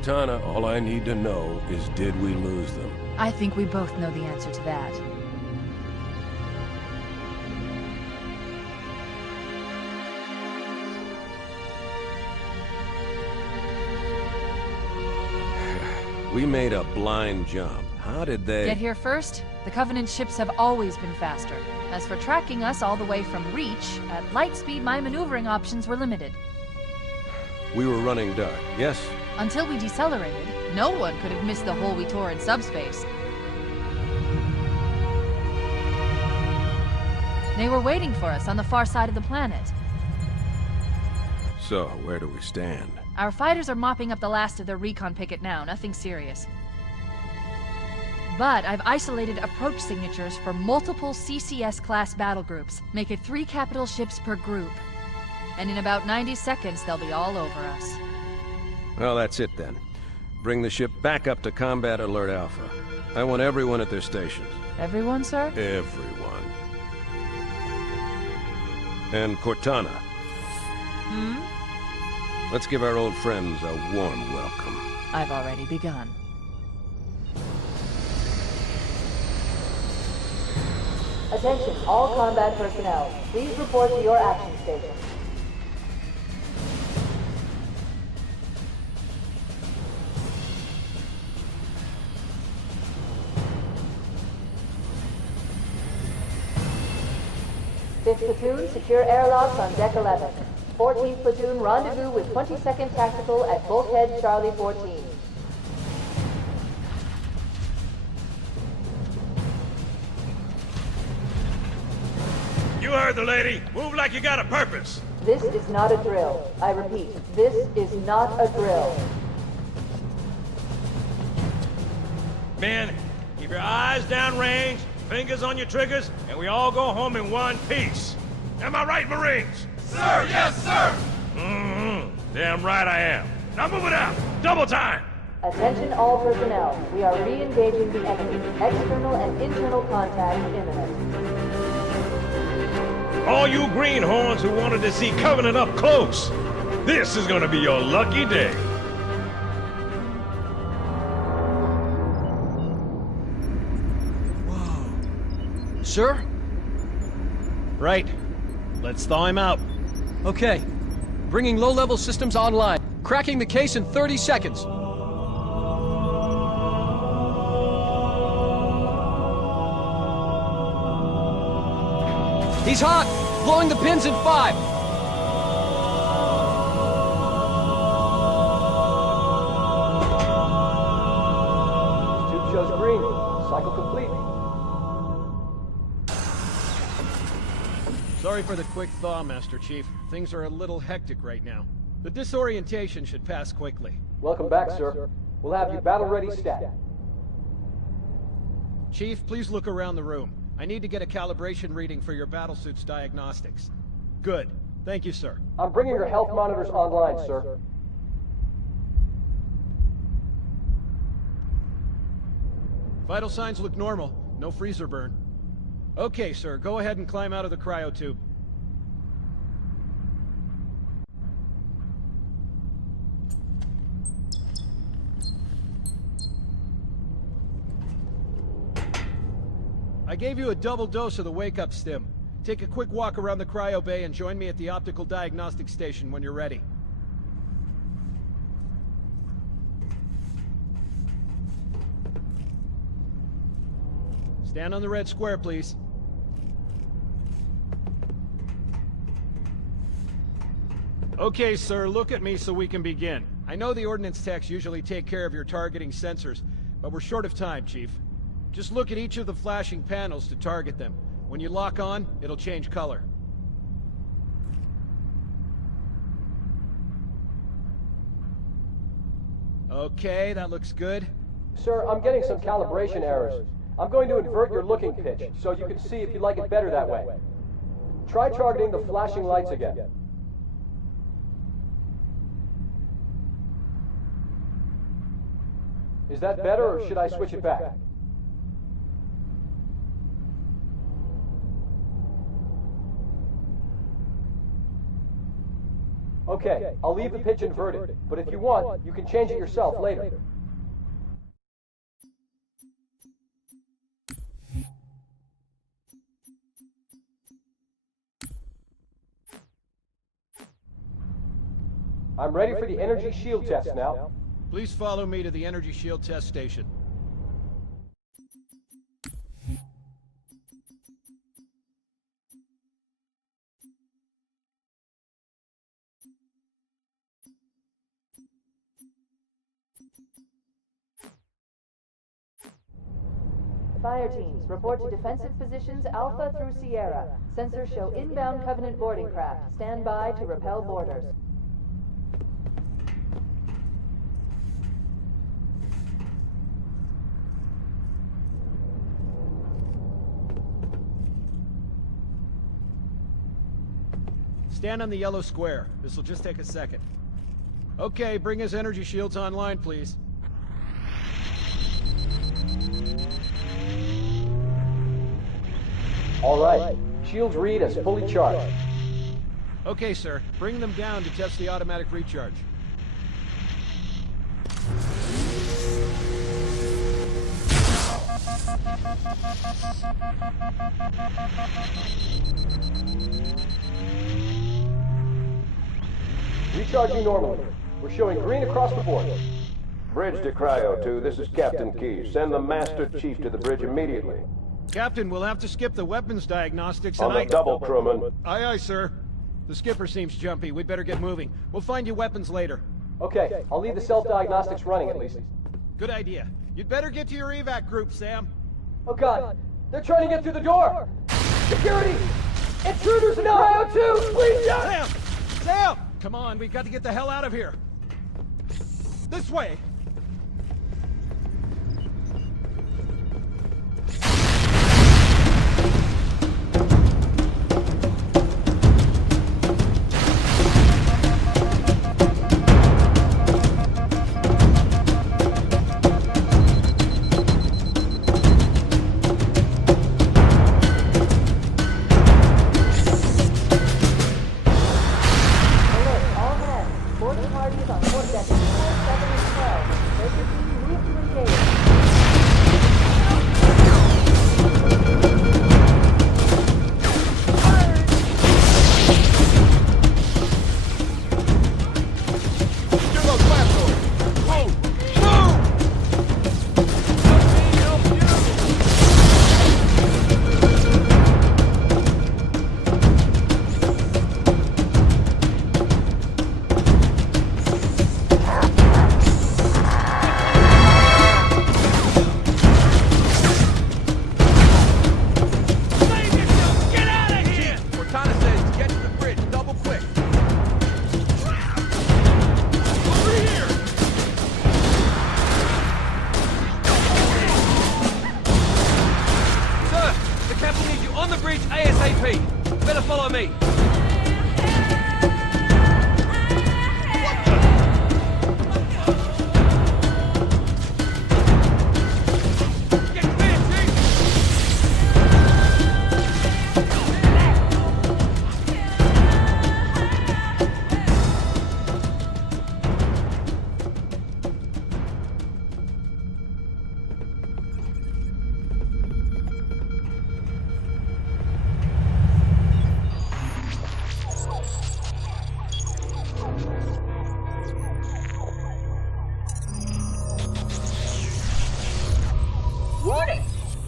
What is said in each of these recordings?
Cortana, all I need to know is did we lose them? I think we both know the answer to that. We made a blind jump. How did they... Get here first? The Covenant ships have always been faster. As for tracking us all the way from Reach, at light speed my maneuvering options were limited. We were running dark, yes? Until we decelerated, no one could have missed the hole we tore in subspace. They were waiting for us on the far side of the planet. So, where do we stand? Our fighters are mopping up the last of their recon picket now, nothing serious. But I've isolated approach signatures for multiple CCS-class battle groups. Make it 3 capital ships per group. And in about 90 seconds, they'll be all over us. Well, that's it then. Bring the ship back up to Combat Alert Alpha. I want everyone at their stations. Everyone, sir? Everyone. And Cortana. Let's give our old friends a warm welcome. I've already begun. Attention, all combat personnel. Please report to your action station. Fifth platoon, secure airlocks on deck 11. 14th platoon, rendezvous with 22nd Tactical at Bulkhead Charlie 14. You heard the lady. Move like you got a purpose. This is not a drill. I repeat, this is not a drill. Men, keep your eyes downrange, fingers on your triggers, and we all go home in one piece. Am I right, Marines? Sir, yes, sir! Damn right I am. Now move it out. Double time. Attention all personnel. We are re-engaging the enemy. External and internal contact imminent. All you greenhorns who wanted to see Covenant up close, this is gonna be your lucky day. Whoa. Sir? Right. Let's thaw him out. Okay. Bringing low-level systems online. Cracking the case in 30 seconds. He's hot! Blowing the pins in 5! Tube shows green. Cycle complete. Sorry for the quick thaw, Master Chief. Things are a little hectic right now. The disorientation should pass quickly. Welcome back, sir. We'll have you battle-ready stat. Chief, please look around the room. I need to get a calibration reading for your battlesuit's diagnostics. Good. Thank you, sir. I'm bringing your health monitors online, sir. Vital signs look normal. No freezer burn. Okay, sir. Go ahead and climb out of the cryotube. I gave you a double dose of the wake-up stim. Take a quick walk around the cryo bay and join me at the optical diagnostic station when you're ready. Stand on the red square, please. Okay, sir, look at me so we can begin. I know the ordnance techs usually take care of your targeting sensors, but we're short of time, Chief. Just look at each of the flashing panels to target them. When you lock on, it'll change color. Okay, that looks good. Sir, I'm getting some calibration errors. I'm going to invert your looking pitch, so you can see if you like it better that way. Try targeting the flashing lights again. Is that better, or should I switch it back? Okay, I'll leave the pitch inverted, but if you want, you can change it yourself later. I'm ready for the energy shield test now. Please follow me to the energy shield test station. Fire teams, report to defensive positions Alpha through Sierra. Sensors show inbound Covenant boarding craft. Stand by to repel boarders. Stand on the yellow square. This'll just take a second. Okay, bring his energy shields online, please. All right, shields read as fully charged. Okay, sir. Bring them down to test the automatic recharge. Recharging normally. We're showing green across the board. Bridge to Cryo 2, this is Captain Key. Send the Master Chief to the bridge immediately. Captain, we'll have to skip the weapons diagnostics On the double, crewman. Aye, aye, sir. The skipper seems jumpy. We'd better get moving. We'll find you weapons later. Okay, I'll leave the self-diagnostics running at least. Good idea. You'd better get to your evac group, Sam. Oh God, they're trying to get through the door! Security! Intruders in Cryo 2! Please, Sam! Sam! Come on, we've got to get the hell out of here. This way!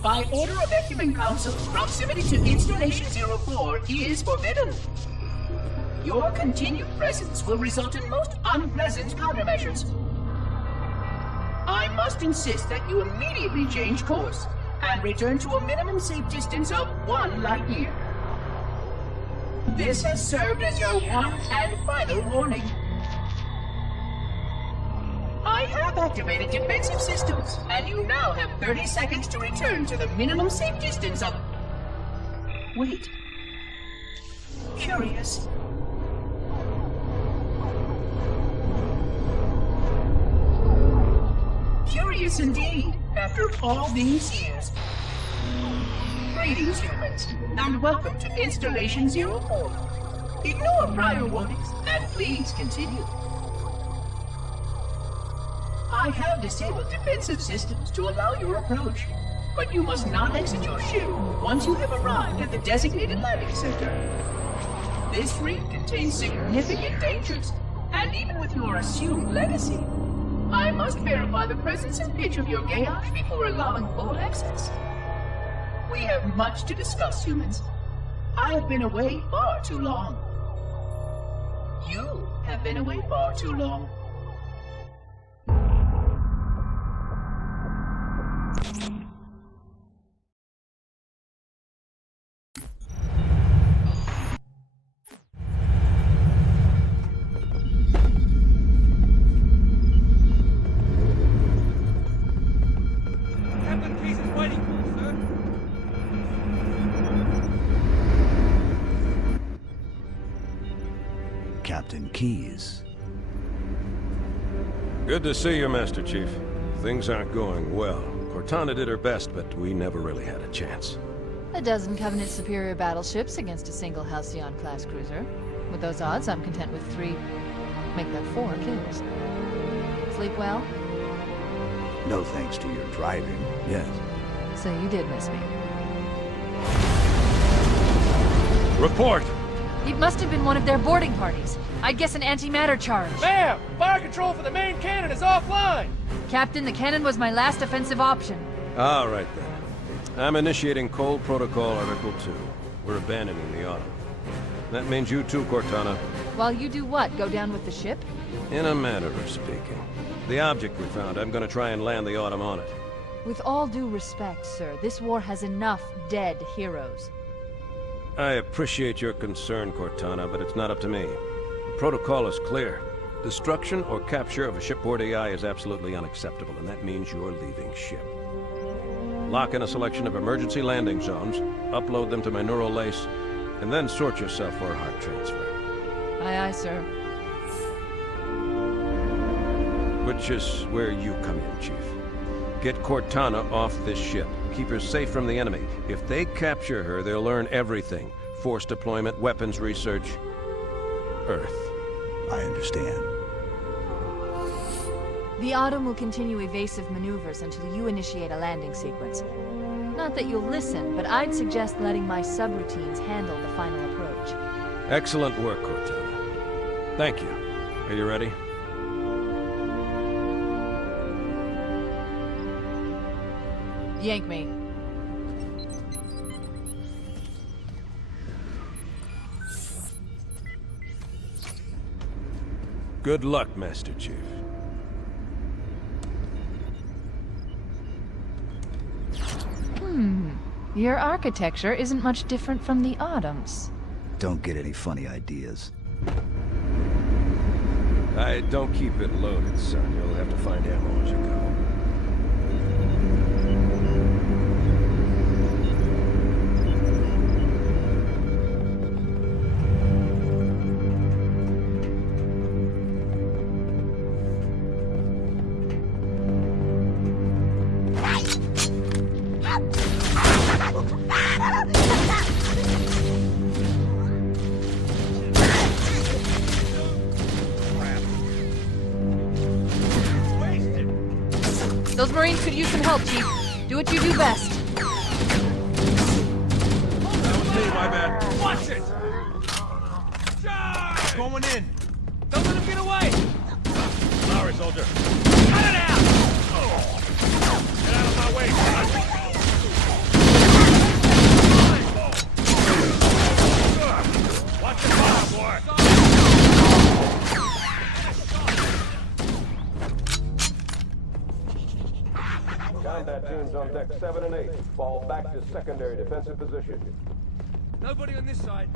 By order of Ecumen Council, proximity to Installation 04 is forbidden. Your continued presence will result in most unpleasant countermeasures. I must insist that you immediately change course and return to a minimum safe distance of 1 light year. This has served as your one and final warning. I have activated defensive systems, and you now have 30 seconds to return to the minimum safe distance of... Wait. Curious. Curious indeed, after all these years. Greetings, humans, and welcome to Installation 04. Ignore prior warnings, and please continue. I have disabled defensive systems to allow your approach, but you must not exit your ship once you have arrived at the designated landing center. This ring contains significant dangers, and even with your assumed legacy, I must verify the presence and pitch of your gauge before allowing full access. We have much to discuss, humans. I have been away far too long. You have been away far too long. Captain Keyes is waiting for you, sir. Captain Keyes. Good to see you, Master Chief. Things aren't going well. Cortana did her best, but we never really had a chance. A dozen Covenant superior battleships against a single Halcyon-class cruiser. With those odds, I'm content with 3, make that 4 kills. Sleep well? No thanks to your driving, yes. So you did miss me. Report! It must have been one of their boarding parties. I'd guess an antimatter charge. Ma'am! Fire control for the main cannon is offline! Captain, the cannon was my last offensive option. All right, then. I'm initiating Cold Protocol Article 2. We're abandoning the Autumn. That means you too, Cortana. While you do what? Go down with the ship? In a manner of speaking. The object we found, I'm gonna try and land the Autumn on it. With all due respect, sir, this war has enough dead heroes. I appreciate your concern, Cortana, but it's not up to me. The protocol is clear. Destruction or capture of a shipboard AI is absolutely unacceptable, and that means you're leaving ship. Lock in a selection of emergency landing zones, upload them to my neural lace, and then sort yourself for a heart transfer. Aye, aye, sir. Which is where you come in, Chief. Get Cortana off this ship. Keep her safe from the enemy. If they capture her, they'll learn everything. Force deployment, weapons research, Earth. I understand. The Autumn will continue evasive maneuvers until you initiate a landing sequence. Not that you'll listen, but I'd suggest letting my subroutines handle the final approach. Excellent work, Cortana. Thank you. Are you ready? Yank me. Good luck, Master Chief. Your architecture isn't much different from the Autumn's. Don't get any funny ideas. I don't keep it loaded, son. You'll have to find ammo as you go. Those Marines could use some help, Chief. Do what you do best. That was me, my bad. Watch it! Charge! Going in. Don't let him get away! Sorry, soldier. Cut it out! Get out of my way, son! Watch your fire, boy! Combat tunes on deck 7 and 8. Fall back to secondary defensive position. Nobody on this side.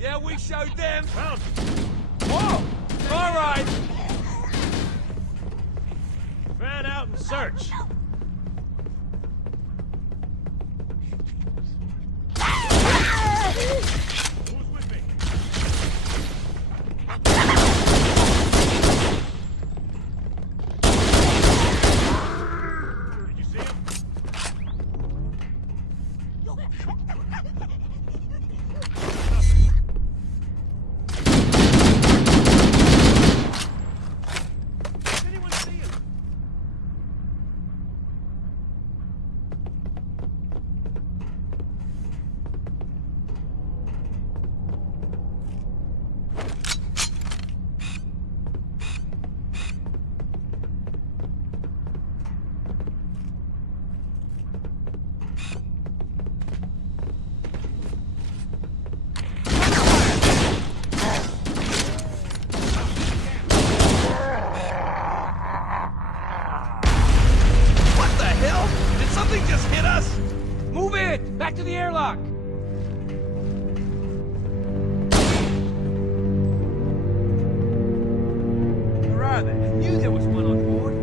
Yeah, we showed them. Found. Whoa! All right. Fan out and search. Who's with me? Did you see him? just hit us? Move it! Back to the airlock! Where are they? I knew there was one on board.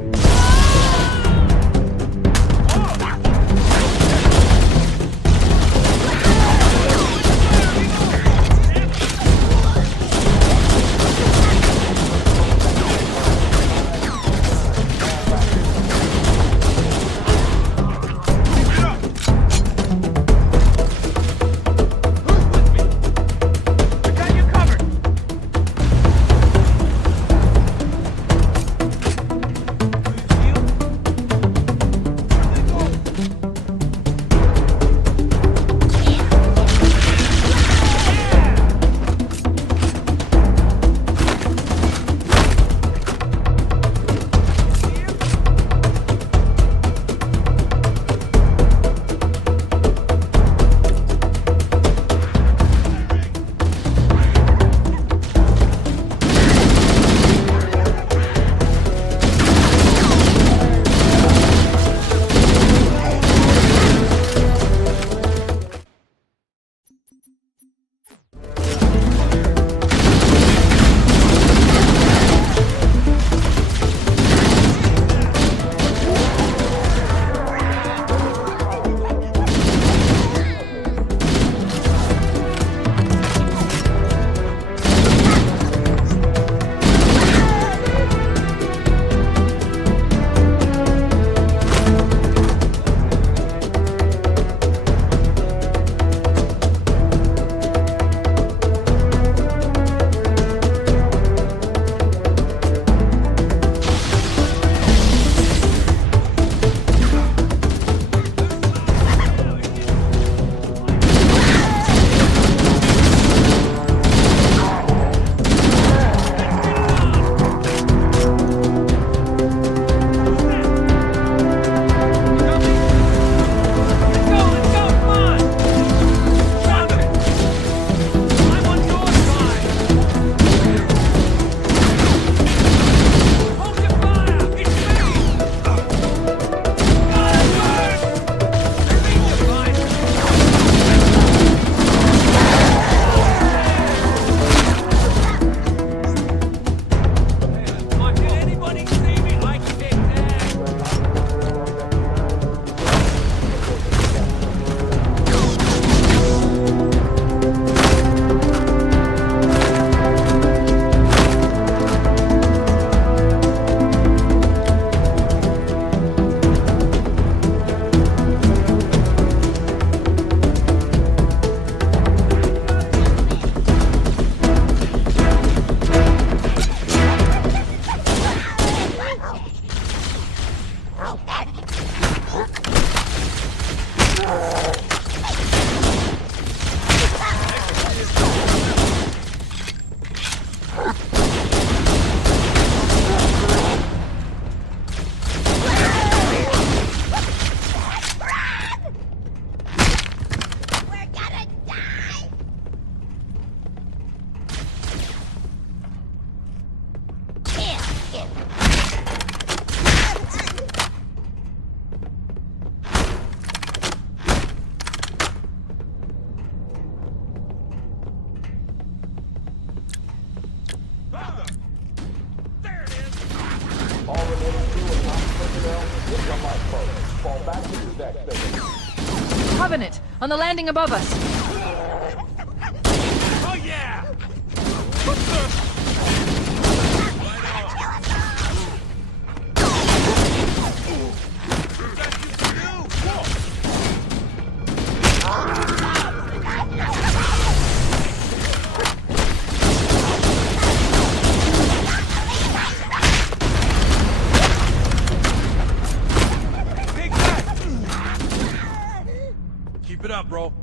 Covenant, on the landing above us. Oh yeah! Keep it up, bro.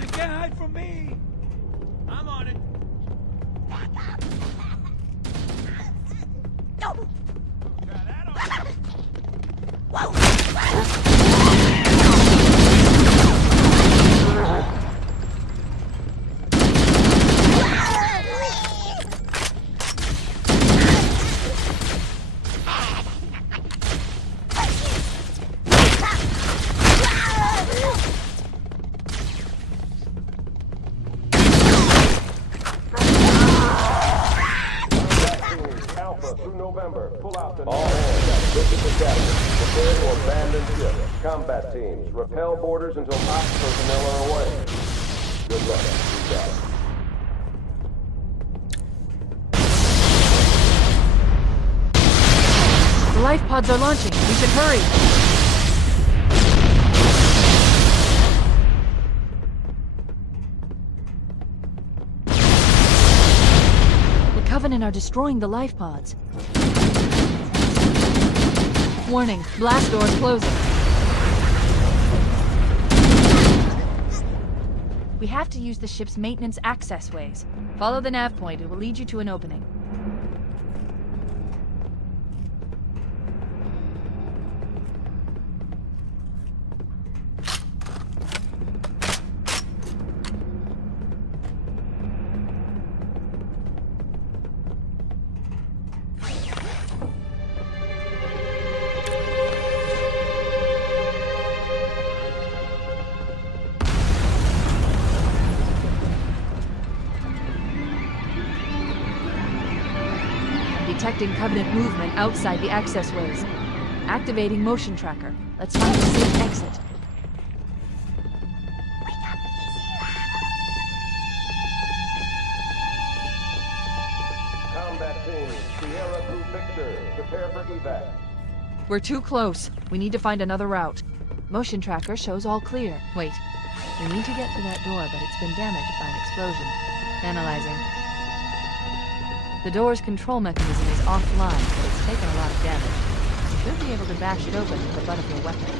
You can't hide from me. I'm on it. Try that on. November. Pull out the... All hands, this is the captain. Prepare to abandon ship. Combat teams, repel borders until ops personnel are away. Good luck. You got it. The life pods are launching. We should hurry. The Covenant are destroying the life pods. Warning, blast doors closing. We have to use the ship's maintenance access ways. Follow the nav point. It will lead you to an opening. Detecting Covenant movement outside the access ways. Activating motion tracker. Let's find a safe exit. Combat teams, Sierra Group Victor, prepare for evac. We're too close. We need to find another route. Motion tracker shows all clear. Wait. We need to get to that door, but it's been damaged by an explosion. Analyzing. The door's control mechanism is offline, but it's taken a lot of damage. You should be able to bash it open with the butt of your weapon.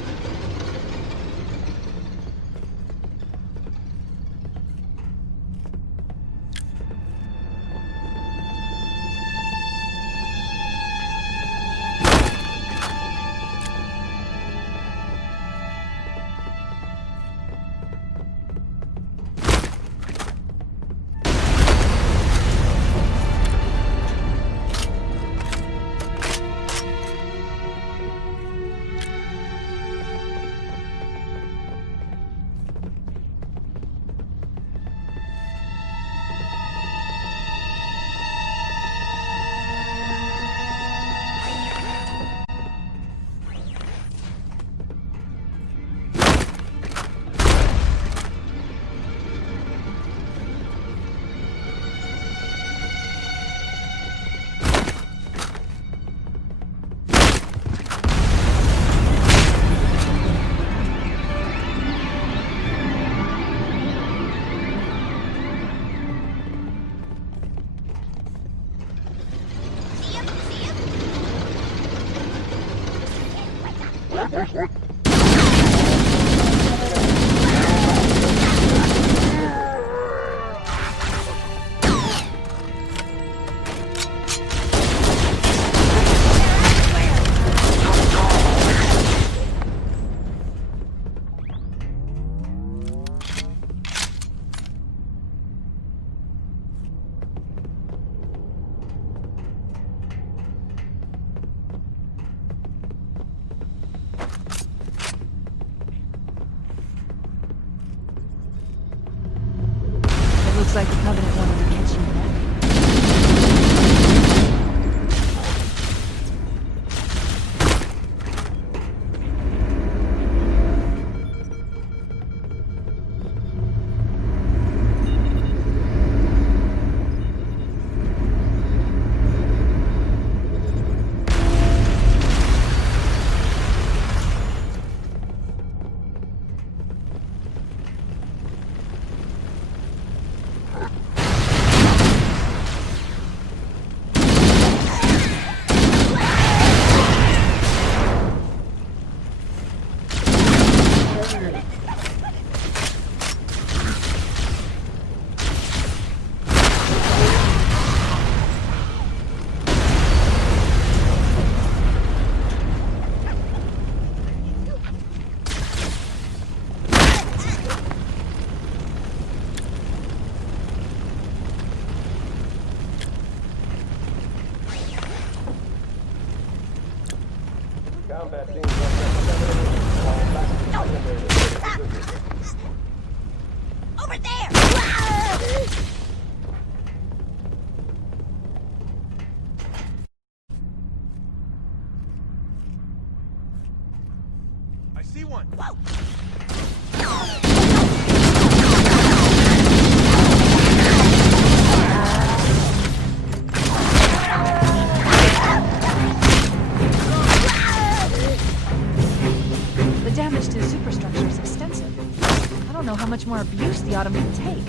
see one. The damage to the superstructure is extensive. I don't know how much more abuse the Autumn can take.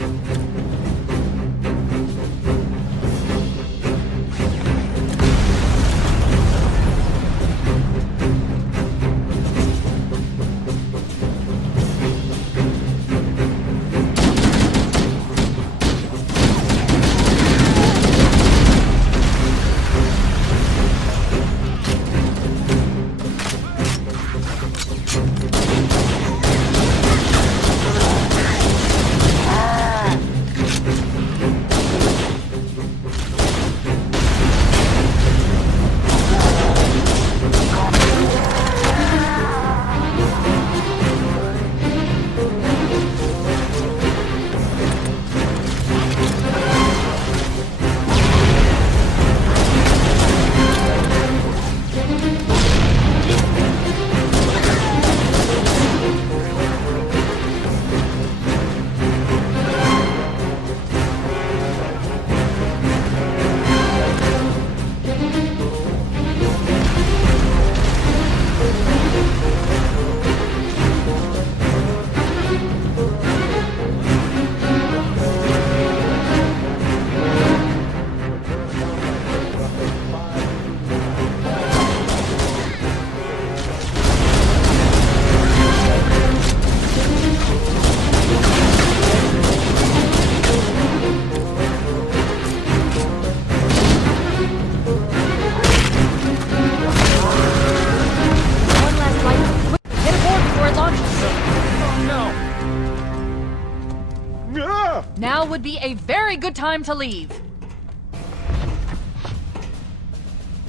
Now would be a very good time to leave.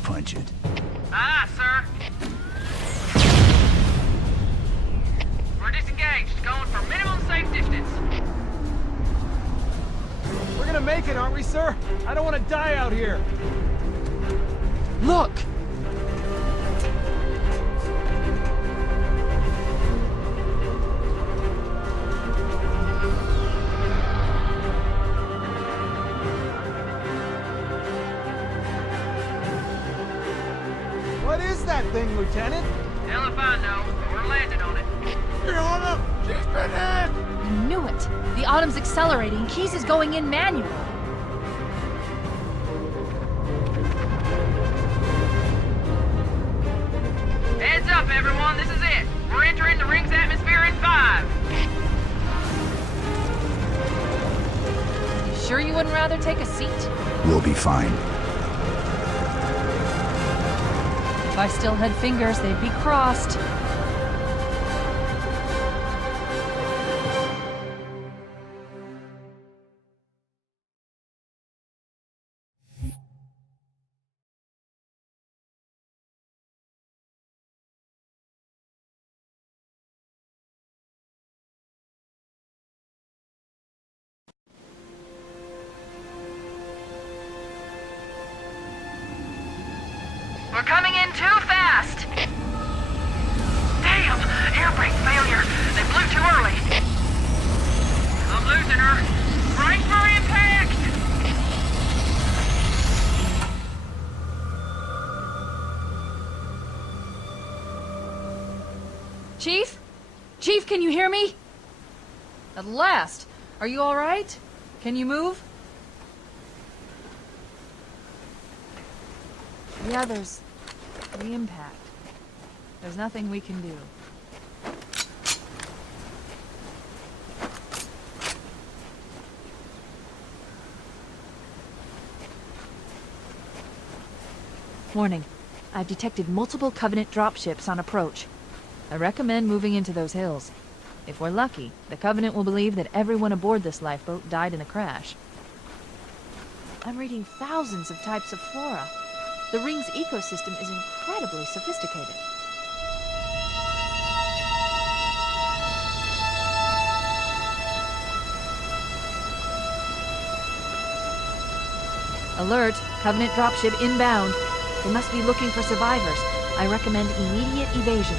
Punch it. Aye, sir. We're disengaged, going for minimum safe distance. We're gonna make it, aren't we, sir? I don't want to die out here. Look! What is that thing, Lieutenant? Hell if I know, but we're landing on it. You're on them! She's been hit! I knew it. The Autumn's accelerating. Keys is going in manual. Heads up, everyone. This is it. We're entering the ring's atmosphere in 5. You sure you wouldn't rather take a seat? We'll be fine. If I still had fingers, they'd be crossed. We're coming in too fast! Damn! Air brake failure! They blew too early! I'm losing her! Brace for impact! Chief? Chief, can you hear me? At last! Are you alright? Can you move? Yeah, there's the impact. There's nothing we can do. Warning. I've detected multiple Covenant dropships on approach. I recommend moving into those hills. If we're lucky, the Covenant will believe that everyone aboard this lifeboat died in the crash. I'm reading thousands of types of flora. The ring's ecosystem is incredibly sophisticated. Alert! Covenant dropship inbound. They must be looking for survivors. I recommend immediate evasion.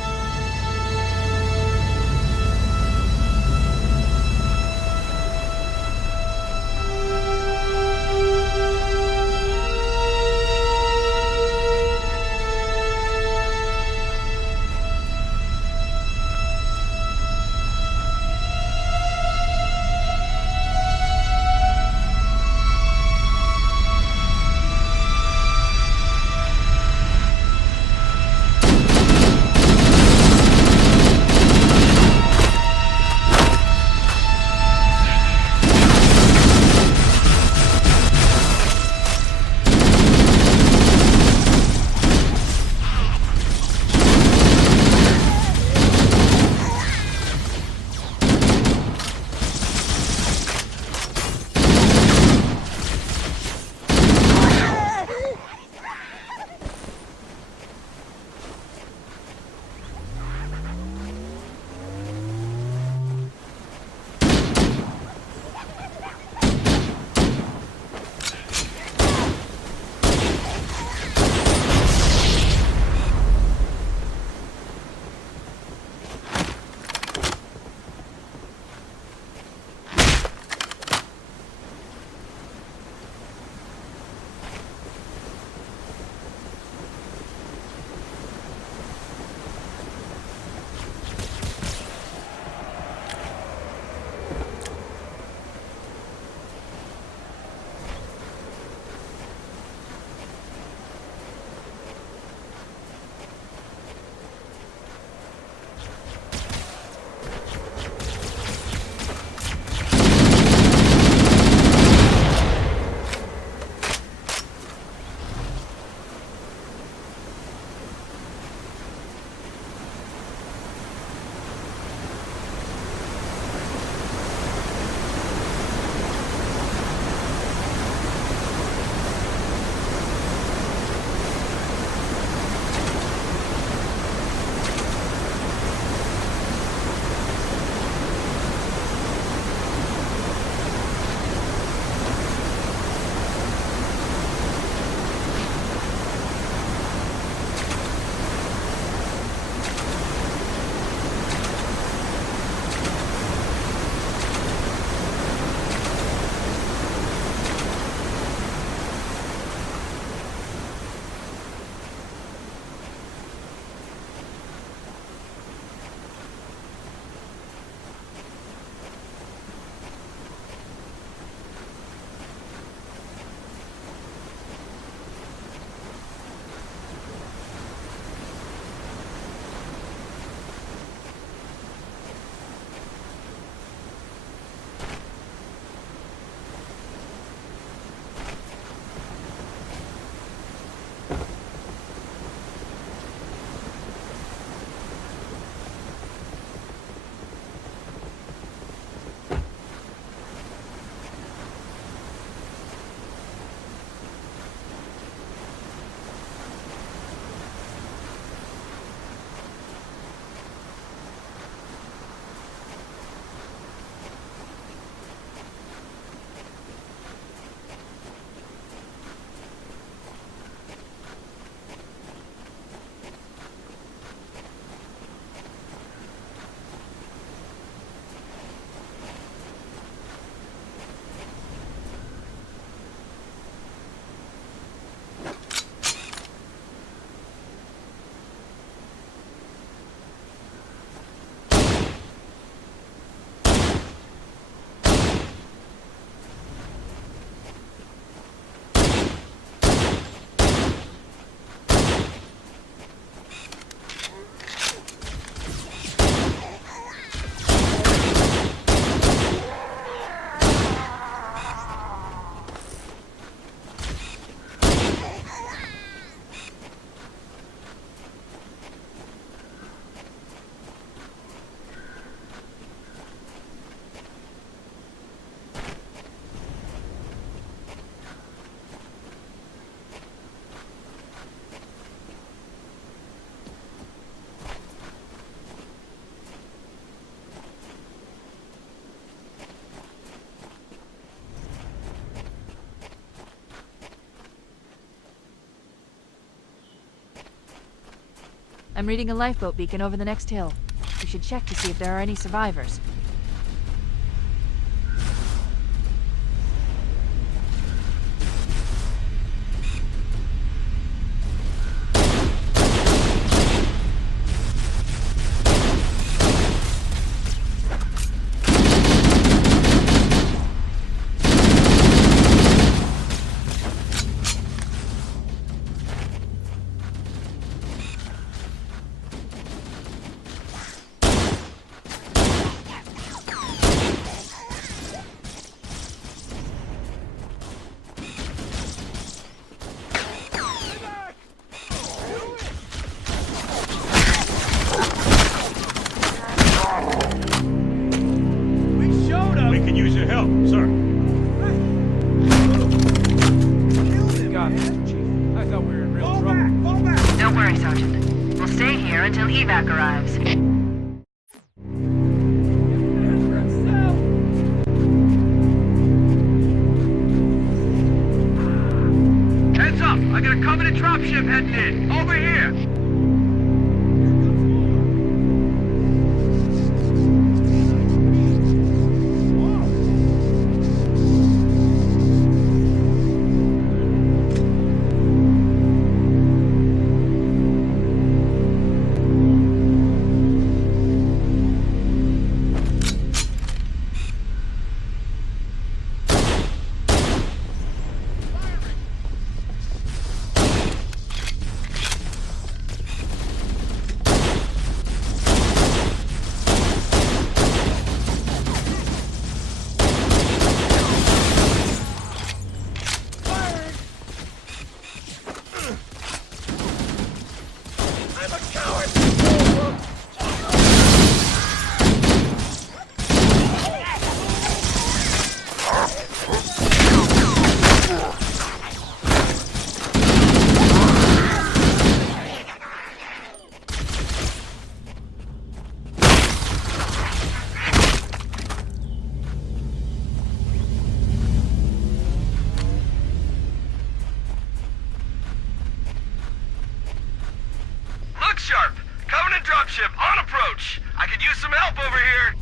I'm reading a lifeboat beacon over the next hill. We should check to see if there are any survivors. We can use your help, sir. God, Chief. I thought we were in real trouble. Don't worry, Sergeant. We'll stay here until evac arrives. Heads up! I got a Covenant dropship heading in. Over here! Sharp! Covenant dropship on approach! I could use some help over here!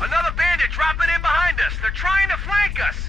Another bandit dropping in behind us! They're trying to flank us!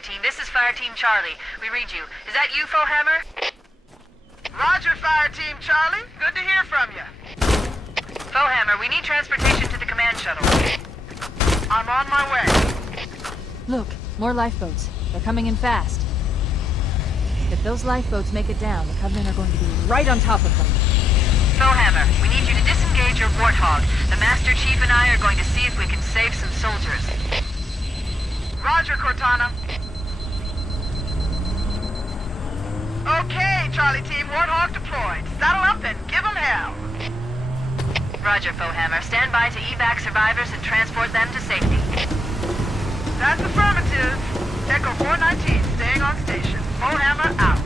419. This is Fire Team Charlie. We read you. Is that you, Fohammer? Roger, Fire Team Charlie. Good to hear from you. Fohammer, we need transportation to the command shuttle. I'm on my way. Look, more lifeboats. They're coming in fast. If those lifeboats make it down, the Covenant are going to be right on top of them. Fohammer, we need you to disengage your Warthog. The Master Chief and I are going to see if we can save some soldiers. Roger, Cortana. Okay, Charlie Team, Warthog deployed. Saddle up and give them hell. Roger, Fohammer. Stand by to evac survivors and transport them to safety. That's affirmative. Echo 419, staying on station. Fohammer out.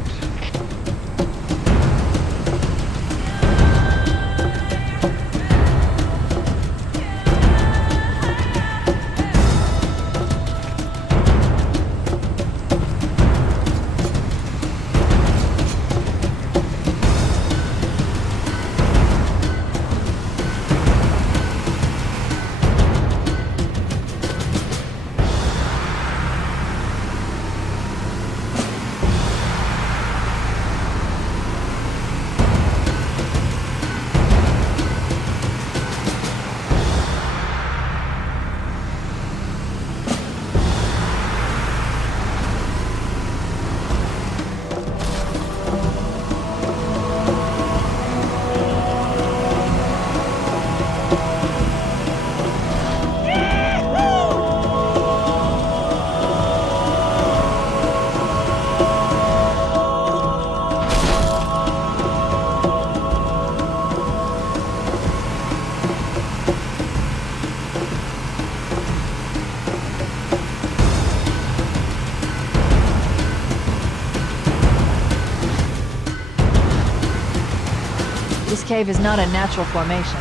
This cave is not a natural formation.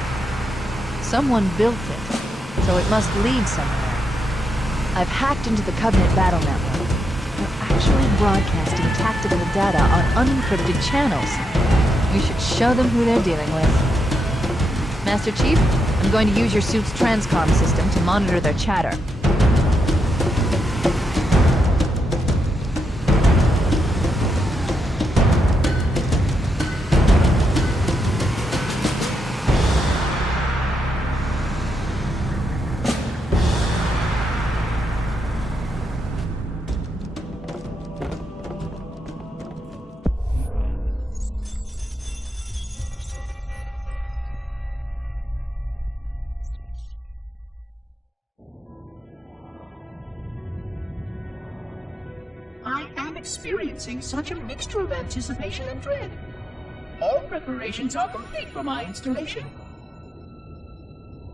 Someone built it, so it must lead somewhere. I've hacked into the Covenant battle network. They're actually broadcasting tactical data on unencrypted channels. We should show them who they're dealing with. Master Chief, I'm going to use your suit's transcom system to monitor their chatter. I am experiencing such a mixture of anticipation and dread. All preparations are complete for my installation.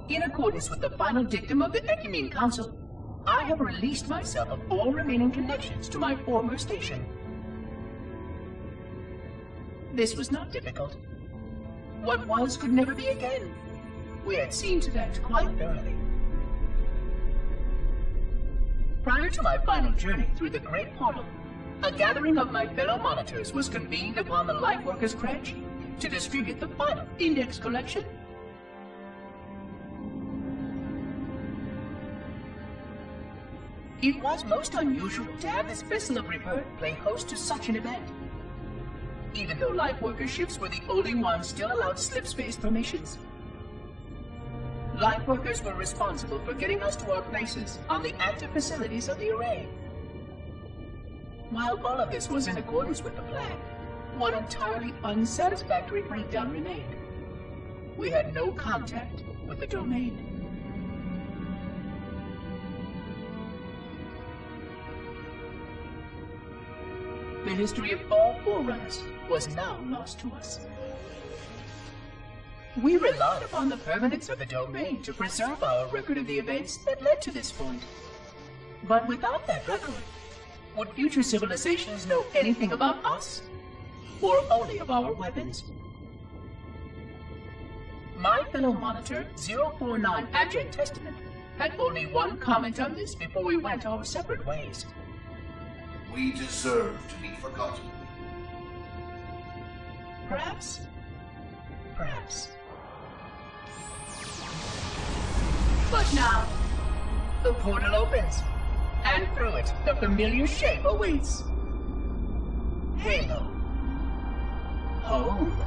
In accordance with the final dictum of the Ecumene Council, I have released myself of all remaining connections to my former station. This was not difficult. What was could never be again. We had seen to that quite thoroughly. Prior to my final journey through the Great Portal, a gathering of my fellow monitors was convened upon the Lightworkers' Crash to distribute the final index collection. It was most unusual to have this vessel of rebirth play host to such an event. Even though Lightworker ships were the only ones still allowed slip-space formations, Lightworkers were responsible for getting us to our places on the active facilities of the array. While all of this was in accordance with the plan, one entirely unsatisfactory breakdown remained. We had no contact with the domain. The history of all Forerunners was now lost to us. We relied upon the permanence of the domain to preserve our record of the events that led to this point. But without that record, would future civilizations know anything about us? Or only of our weapons? My fellow monitor, 049 Adject Testament, had only one comment on this before we went our separate ways. We deserve to be forgotten. Perhaps. Perhaps. But now, the portal opens, and and through it, the familiar shape awaits. Halo. Home.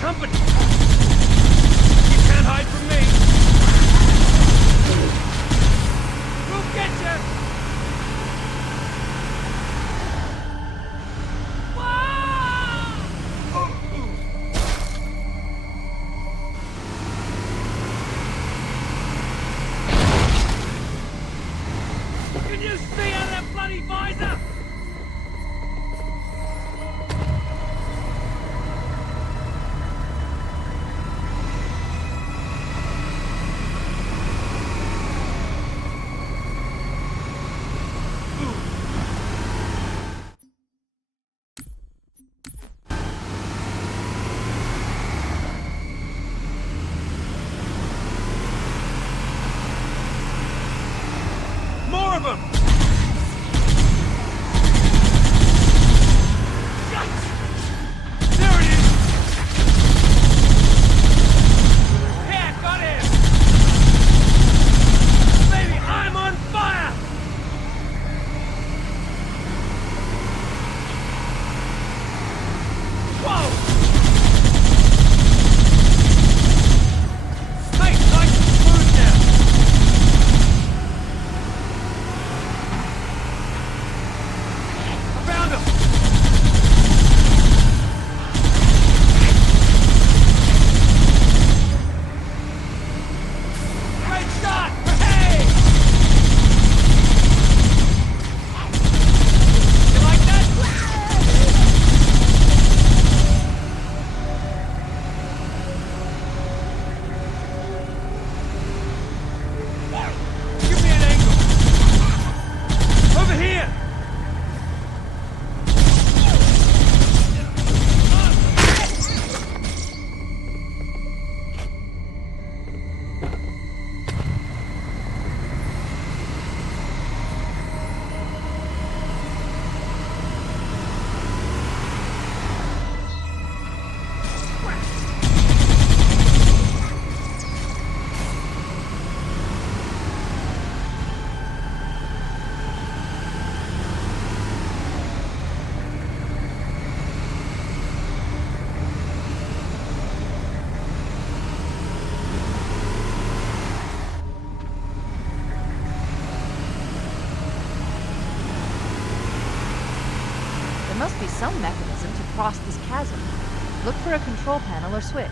Company! You can't hide from me! We'll get you! Can you see out of that bloody visor? More of them! There it is! Yeah, got him! Baby, I'm on fire! Whoa! Hey, nice and smooth now! Found him! Great shot! Hey! You like that? Give me an angle! Over here! There must be some mechanism to cross this chasm. Look for a control panel or switch.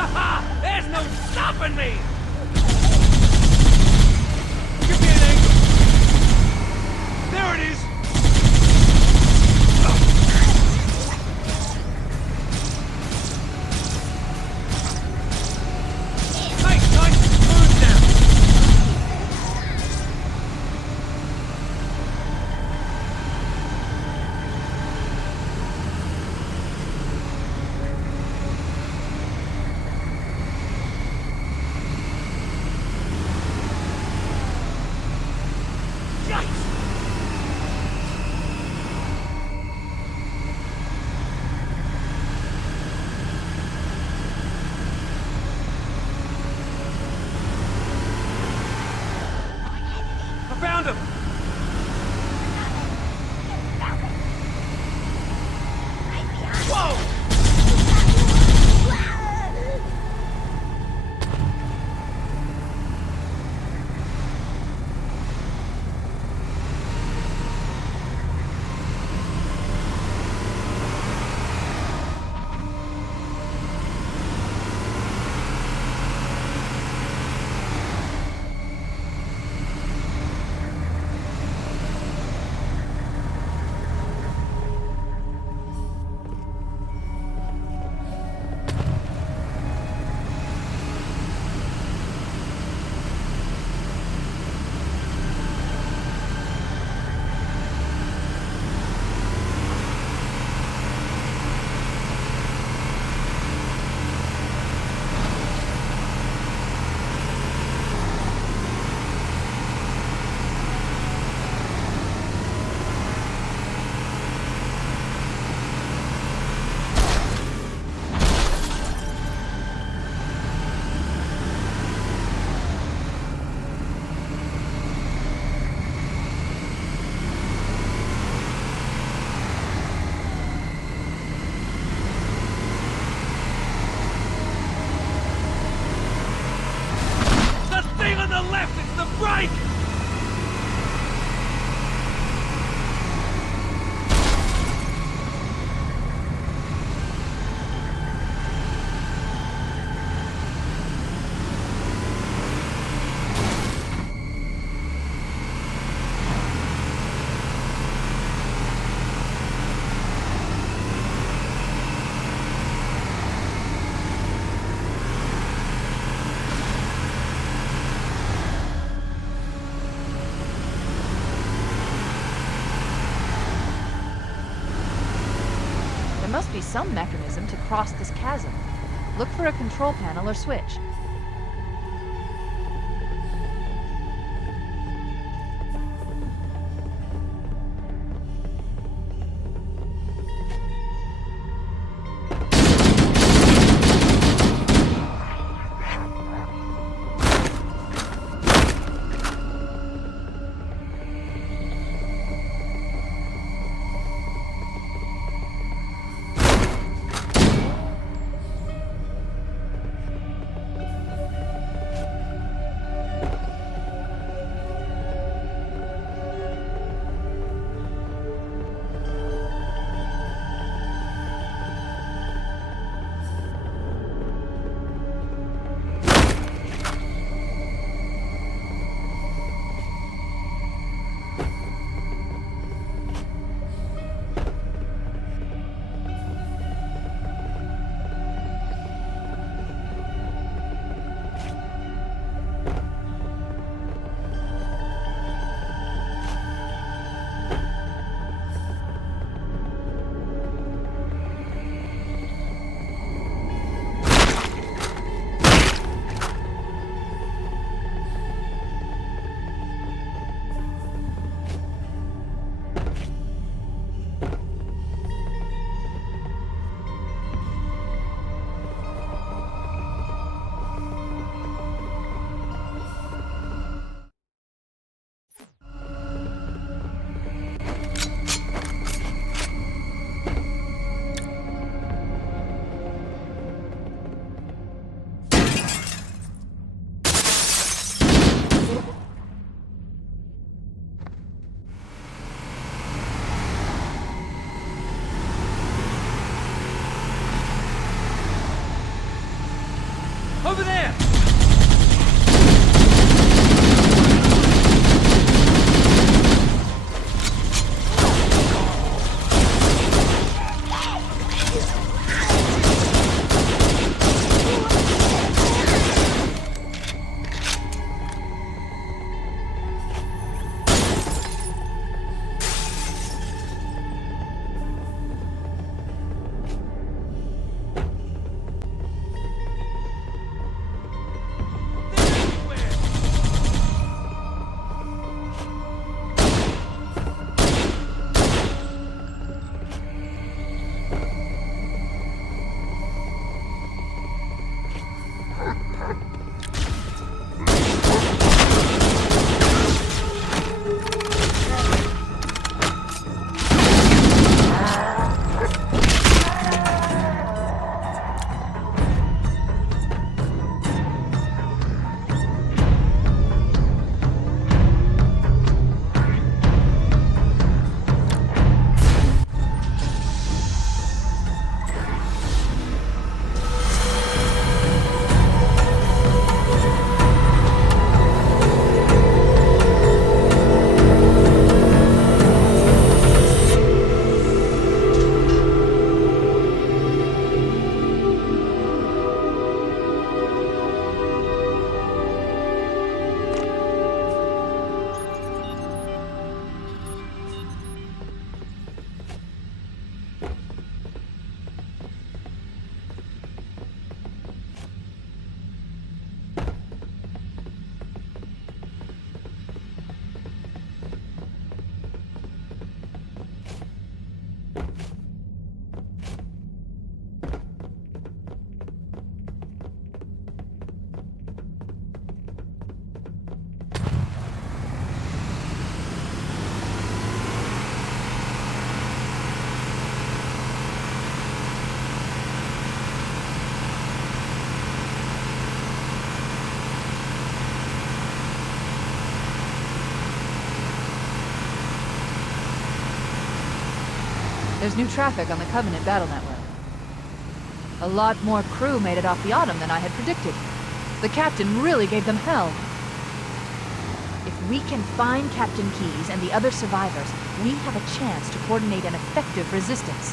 Ha! There's no stopping me! Give me an angle. There it is! Nice, smooth now. Found him! Whoa! Right! There must be some mechanism to cross this chasm. Look for a control panel or switch. Over there! There's new traffic on the Covenant battle network. A lot more crew made it off the Autumn than I had predicted. The captain really gave them hell. If we can find Captain Keyes and the other survivors, we have a chance to coordinate an effective resistance.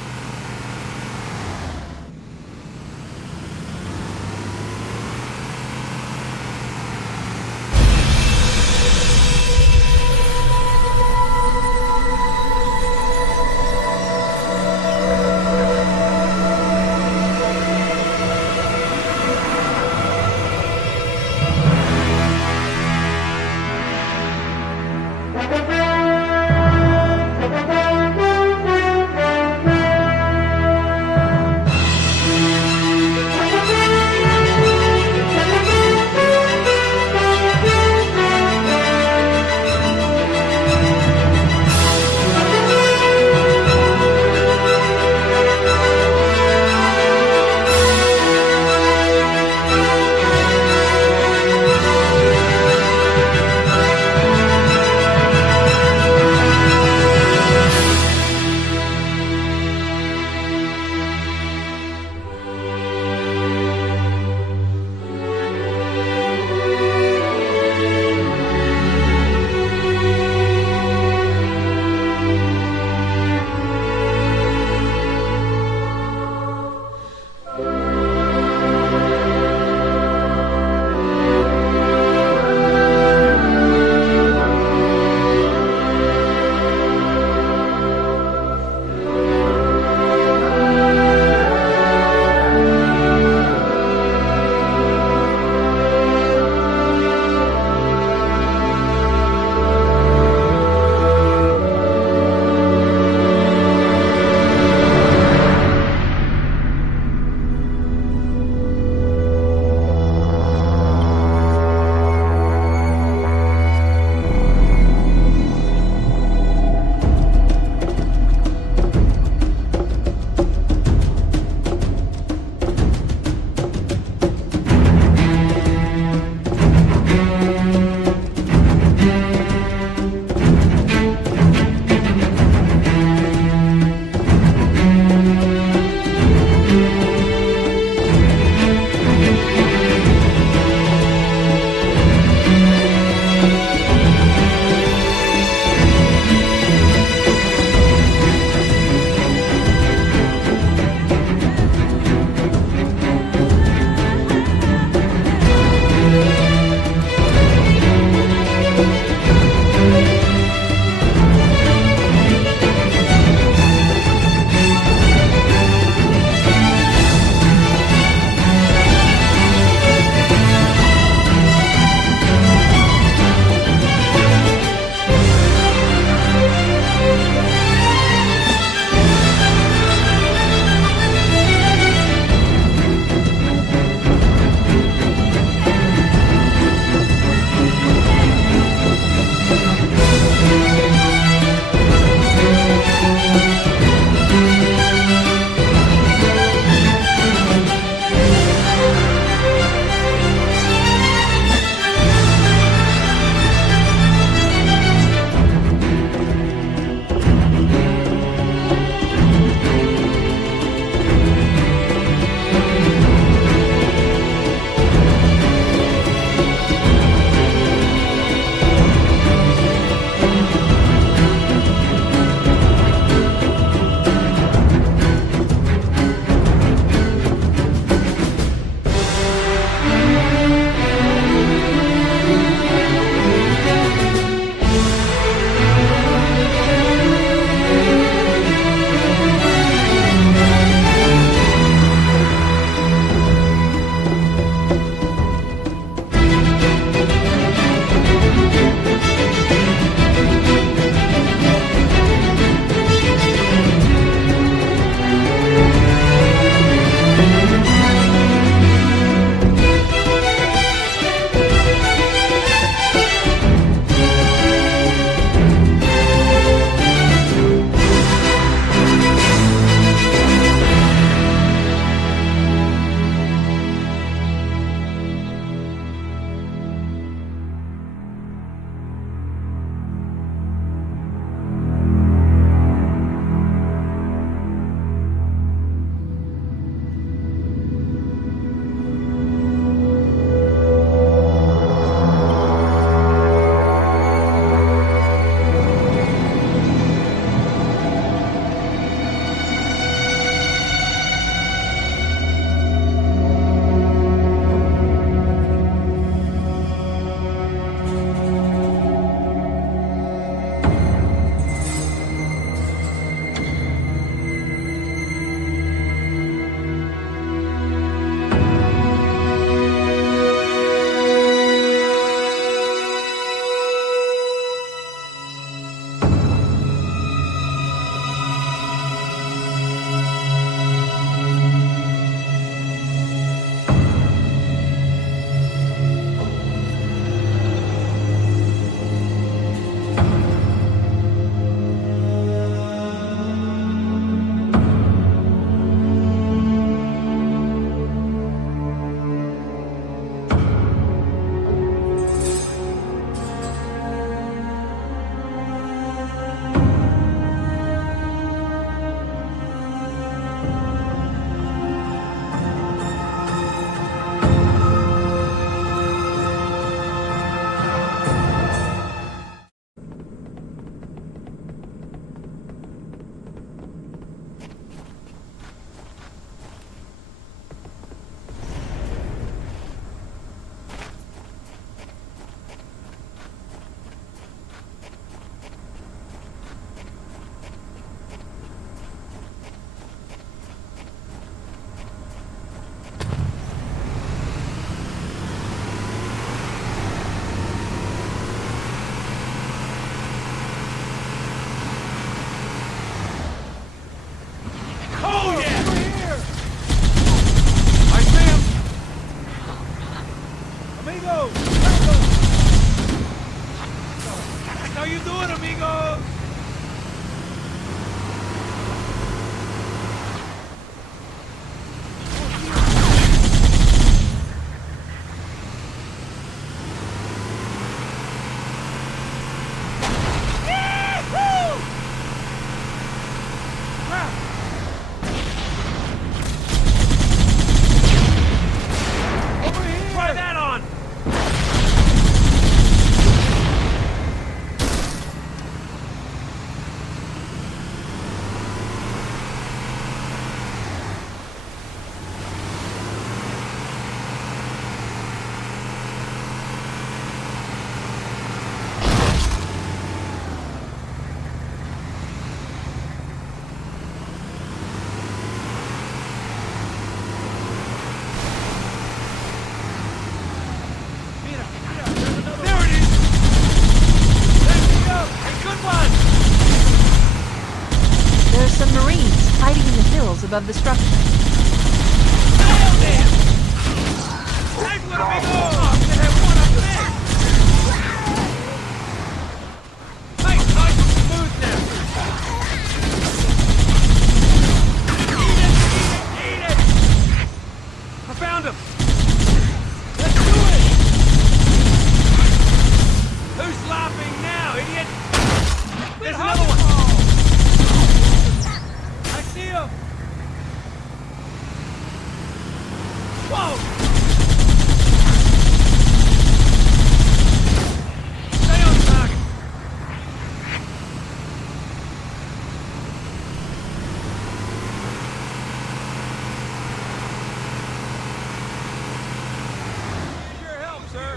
Amigos! How you doing, amigos? Try that on! There's some Marines hiding in the hills above the structure. I found him! Who's laughing now, idiot? There's another one! I see him! Whoa! Stay on target! Need your help, sir!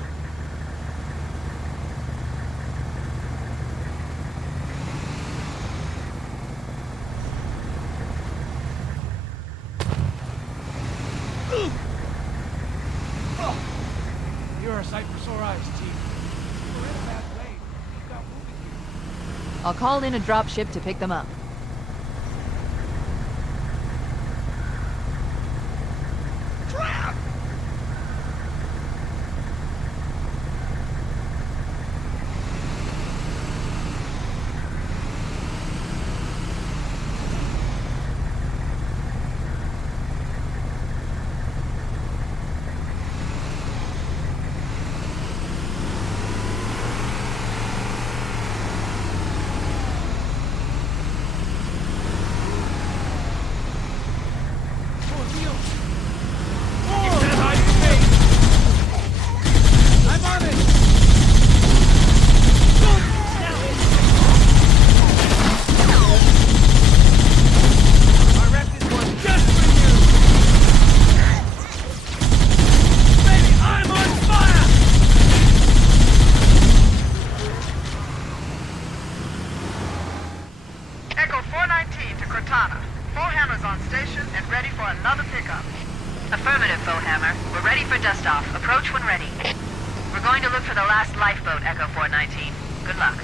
You're a sight for sore eyes, Chief. You were in a bad way. Keep got moving here. I'll call in a dropship to pick them up. Echo 419 to Cortana. Hammer's on station and ready for another pickup. Affirmative, Hammer. We're ready for dust-off. Approach when ready. We're going to look for the last lifeboat, Echo 419. Good luck.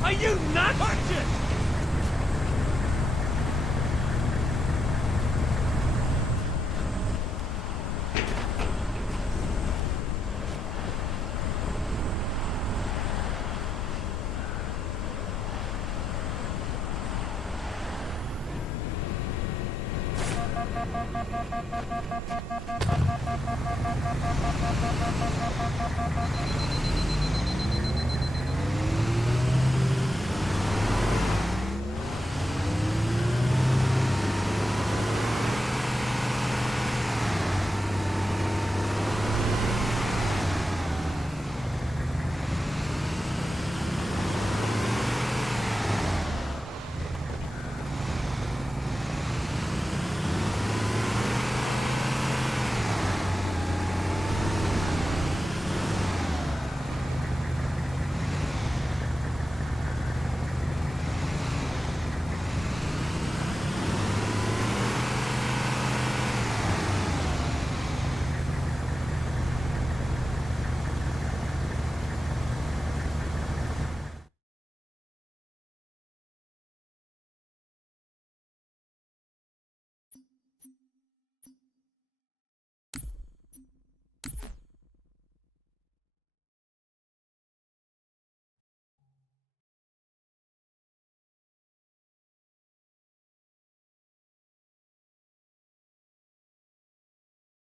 Are you nuts? Watch it!